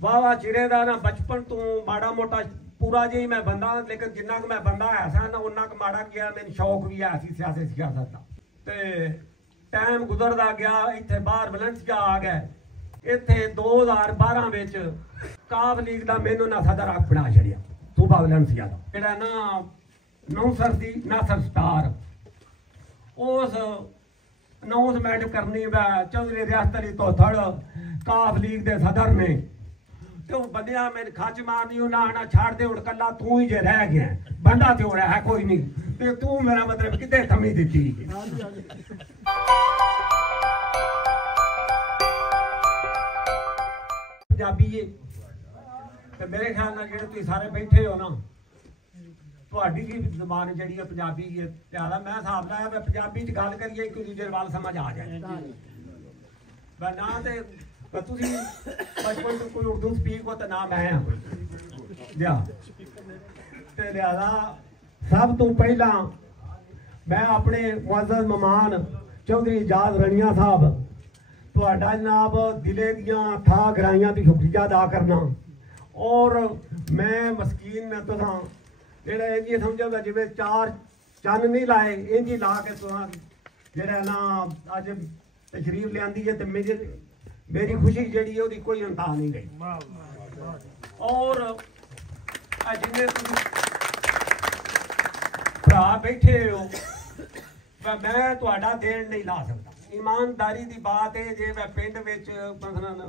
वाह चिरे का ना बचपन तू माड़ा मोटा पूरा जी मैं बंदा, लेकिन जिन्ना मैं बंदा है सा ना उन्ना माड़ा गया। मैंने शौक भी है सियासत का। टाइम गुजरता गया, इतने बाहर वलेंसिया आ गए। इतने 2012 में काफ लीग का मैनू ना सदर बना छड़िया सूबा वलेंसिया का, जोड़ा ना नौसर सी नासर स्टार। उस अनाउंसमेंट करनी चौधरी रियासत अली तोथड़ काफ लीग के सदर ने, तो बंदिया मैंने खच मारनी उन्हें आना छाड़ दे, उड़ कला तू ही जे रह गया, बंदा तो है कोई नहीं, तो तू मेरा मतलब कितने थमी दी। पंजाबी है तो मेरे ख्याल ना जो तुम सारे बैठे हो ना, थोड़ी की जबान जी पंजाबी है ज्यादा। मैं हिसाब लाया मैं पंजाबी च गल करिए एक दूजे वाल समझ आ जाए ना। तो तुम बचपन तो कोई उर्दू स्पीक हो तो ना मैं लिहाजा सब तो पहला मैं अपने मुअज़्ज़ज़ मेहमान चौधरी एजाज रनिया साहब तुहाडा जनाब दिले दियां था गराइयां की शुक्रिया अदा करना। और मैं मस्कीन ने तुसा जेड़ा इंजी समझो जिवें चार चन्न नहीं लाए इंजी ला के तुसा जेड़ा ना अज तशरीफ लियांदी है, तो मेरी खुशी जी है कोई इंतहा नहीं गई। और जिन्हें भरा बैठे हो मैं तुहाडा देन नहीं ला सकता। ईमानदारी की बात है जे मैं पिंड मसलन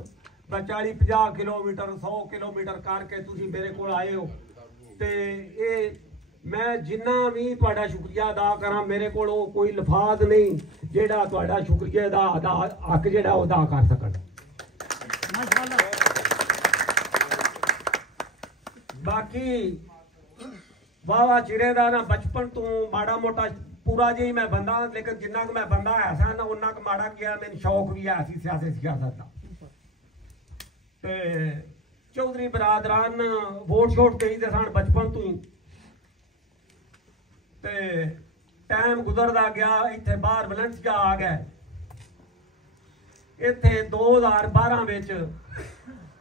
40-50 किलोमीटर 100 किलोमीटर करके तुसी मेरे को आए हो, तो ये मैं जिन्ना भी तुहाडा शुक्रिया अदा करा मेरे को कोई लफाज नहीं जेड़ा तुहाडा शुक्रिया अदा हक जेड़ा अदा कर सकन। बाकी वाह चिरे का ना बचपन तू माड़ा मोटा पूरा जी मैं बंदा, लेकिन जिन्ना मैं बंदा है सा ना उन्ना माड़ा गया। मैंने शौक भी है सियासत का। चौधरी बरादरान वोट शोट देते सन बचपन तो ही। टाइम गुजरता गया, इतने बाहर वलेंसिया आ गए। इतने 2012 में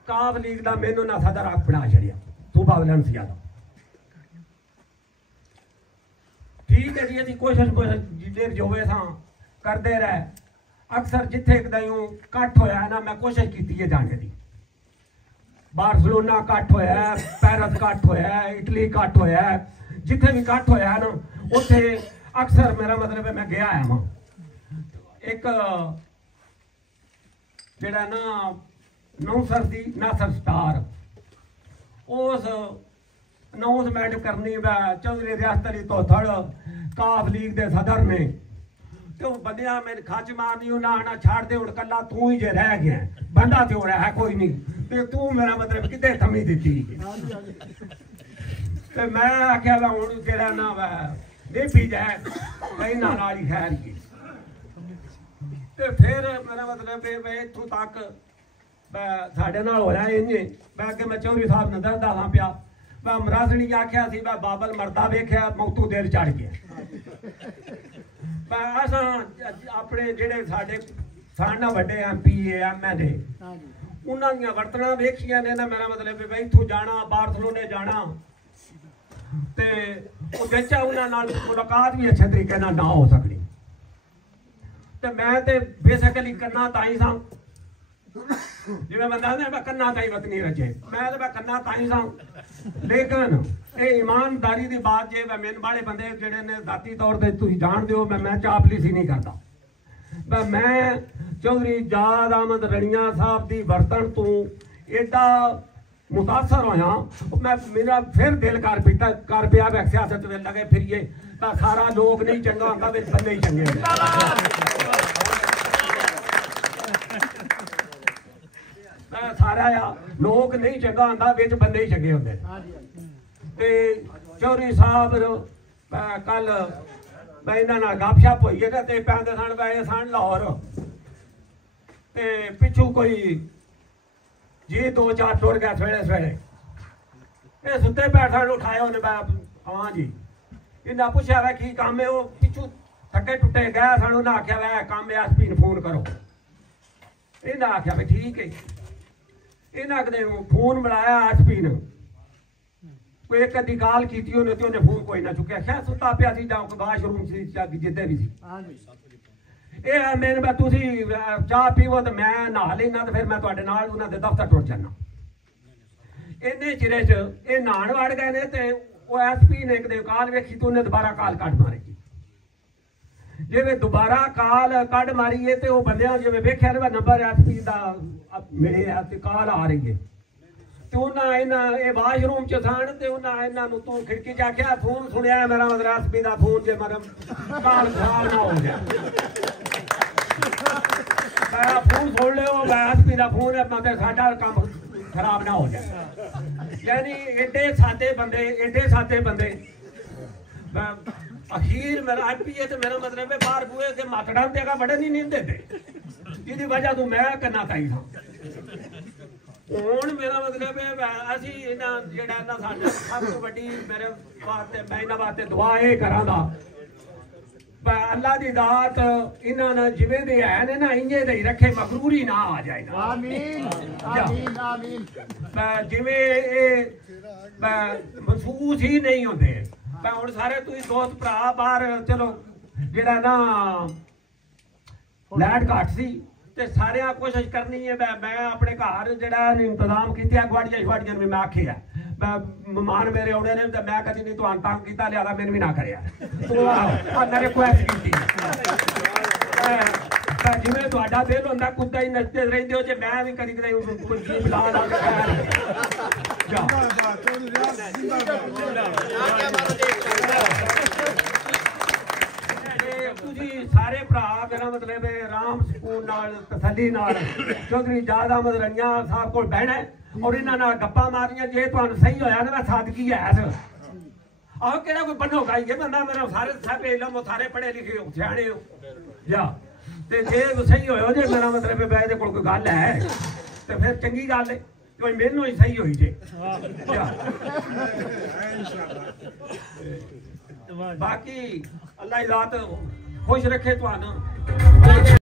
काफ लीग का मैनू ना सदर बना छड़िया सूबा वलेंसिया का। ठीक है जी, अभी कोशिश जिधर जो करते रहे। अक्सर जिथे कदयों कट्ठ होया ना मैं कोशिश की है जाने की। बार्सिलोना कट्ठ होया, पेरिस कट्ठ होया, इटली कट्ठ होया, जिथे भी कट्ठ होया ना उथे अक्सर मेरा मतलब है मैं गया है वहां। एक जेड़ा ना नौसर सी नासर स्टार, उस अनाउंसमेंट करनी चौधरी रियासत अली तोथड़ काफ लीग के सदर ने, तो बंदिया मैंने खच मारनी उन्हें आना छाड़ दे, उड़ कला तू ही जे रह गया, बंदा तो है कोई नहीं, तो तू मेरा मतलब कितने थमी दी। तो मैं आख्या हूँ जेड़ा ना देखी जाए कहीं नाली खैर की। तो फिर मेरा मतलब इतों तक साढ़े नाल होया इंजे। मैं अगे मैं चौधरी साहब ने दसदा सा पिया, मैं मरासणी आख्या सी मैं बाबल मरदा वेख्या मौतू देर चढ़ गया। अस अपने जेडे साडे साढ़े वड्डे MP MLA उन्हां दियां वर्तना वेखियां ने ना। मेरा मतलब भाई इत्थों जाना बार्सिलोने जाना ते बेचा उन्हां मुलाकात भी अच्छे तरीके ना हो सकती। तो मैं तो बेसिकली करना ताई सा जिवें बंदा मैं कन्ना ताई वतनी रचे, मैं कन्ना ताई सा। लेकिन ये ईमानदारी की बात जे मैन वाले बंदे जेडे ने जाती तौर पर तुम जानते हो मैं चापलीसी नहीं करता। मैं चौधरी एजाज अहमद रनिया साहब की बरतन तो एडा मुतासर होया, मैं मेरा फिर दिल कर पिया सियासत में लगे फिरिए तो सारा लोग नहीं चंगा होंगे बंदे ही चंगे। सारा लोग नहीं चंगा होंगे बिच बंदे ही चंगे होंगे। चौधरी साहब कल इन्होंने गपशप हुई है ना, तो पैंदे सन लाहौर, तो पिछू कोई जी 2-4 टुर गया सवेरे सवेरे। ये सुते बैठा उठाया उन्हें, हाँ जी इन्हें पूछा वै की काम है, वो पिछू थके टुटे गए सन। उन्हें आख्या वै काम है SP फोन करो। इन्हें आख्या भाई ठीक है। इन्हां कदे फोन मिलाया एसपी ने कोई एक अद्धी गाल की उन्हें तो उन्हें फोन कोई ना चुकया शायद सुता पिया सी जां वाशरूम सी जिद्दे भी सी ये मैंने तुसी चाह पीवो तो मैं नहा लेना तो फिर मैं तुहाडे नाल उन्हां दे दफ्तर टुर जाना इन्ने चिरे च ये नहाण वड़ गए ने ते वो एसपी ने एक दे काल वेखी तो उन्हें दोबारा काल कट मारी जिवें दोबारा काल कट मारी है तो वो बंदियां जिवें वेख्या ना नंबर एसपी दा मिले ते काल आ रही है तो उन्हें इन्हां ये वाशरूम च सन ते उन्हें इन्हां नूं तू खिड़की च आख्या फोन सुनिया मेरा मतलब एसपी दा फोन जे मतलब काल खराब ना हो जाए मैं फोन सुन लियो एसपी दा फोन है मतलब साडा काम खराब ना हो जाए यानी एडे सादे बंदे अखीर मेरा एमपी है तो मेरा मतलब है बाहर बुए के मातड़ा देगा बड़े नहीं देते जिहदी वजह तो मैं करना ताई था हुण मेरा मतलब है असी इन्हां जेड़ा ना साडा सब तो वड्डी मेरे वास्ते मैं इन्हां वास्ते दुआ ये करांगा अल्लाह दी दात इन्हां ने जिवें दे है ने ना इंजे दे रखे मकरूरी ना आ जाए ना आमीन आमीन आमीन जिवें महसूस ही नहीं होंदे मैं हुण सारे तुसीं दोस्त भरा बाहर चलो जेड़ा ना लैट घट सी ते सारे कोशिश करनी है मैं अपने घर जेड़ा इंतजाम किया गुआढ़ियां शुआढ़ियां भी मैं आखिया मेहमान मेरे आने ने तो मैं कभी नहीं तुहानूं तंग किया लिहाजा मैंने भी ना करिया तो मैं रिक्वेस्ट की जिवें तुहाडा दिल हुंदा कुत्ता ही नचदे रहिंदे हो जे मैं भी कदी कदी कोई जीभ ला ला सारे भरा मेरा मतलब आराम सुकून नाल तसल्ली नाल चौधरी जाद अहमद रंजा साहब को बहना और इन्हां नाल गप्पां मारियां जे तुहानूं सही होया ना मैं सादगी है आहो केड़ा कोई बनोगा ये बंदा मेरा सारे साहब इलम सारे पढ़े लिखे हो सियाणे हो या ते जे सही होयो जे मेरा मतलब है इहदे कोल कोई गल है ते फिर चंगी गल है कोई मैनूं ही सही होई जे बाकी अल्लाह दी ज़ात खुश रखे तुहानूं